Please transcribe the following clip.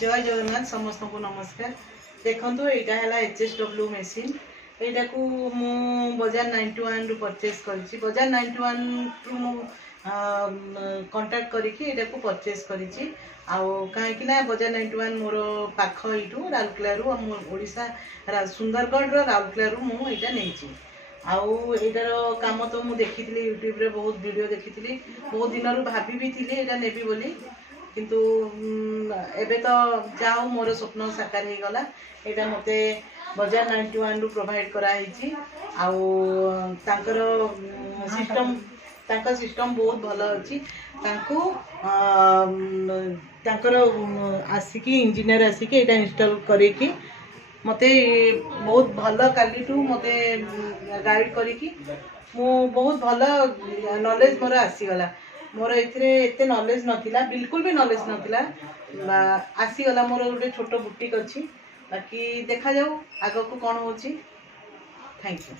जय जगन्नाथ समस्त को नमस्कार। देखो यहाँ है HSW मेसीन यहाँ को मु बजार 91 रु परचेस करी बजार 91 रु कंटाक्ट करके परचेस करी कहीं बजार 91 मोर पाख यू राउरकेला ओडिशा सुंदरगढ़ राउरकेला मुझा नहीं आईटार कम तो मुझे देखी यूट्यूब रे बहुत वीडियो देखी बहुत दिन भाभी भी थी यहाँ नेबी बोली किंतु एबे तो जाओ मोर स्वप्न साकार हो गला। यहाँ मत बजार 91 रु प्रोवाइड कराई सिस्टम बहुत भल अच्छी आसिक इंजीनियर आसिक यहाँ इंस्टॉल करेकी मते बहुत भल काली मत गाइड करी बहुत भल नॉलेज मोर आसीगला। मोर एते नॉलेज नथिला बिल्कुल भी नॉलेज नथिला आसीगला। मोर गोटे छोट बुटीक अच्छी बाकी देखा जाऊ आग को कौन होची। Thank you.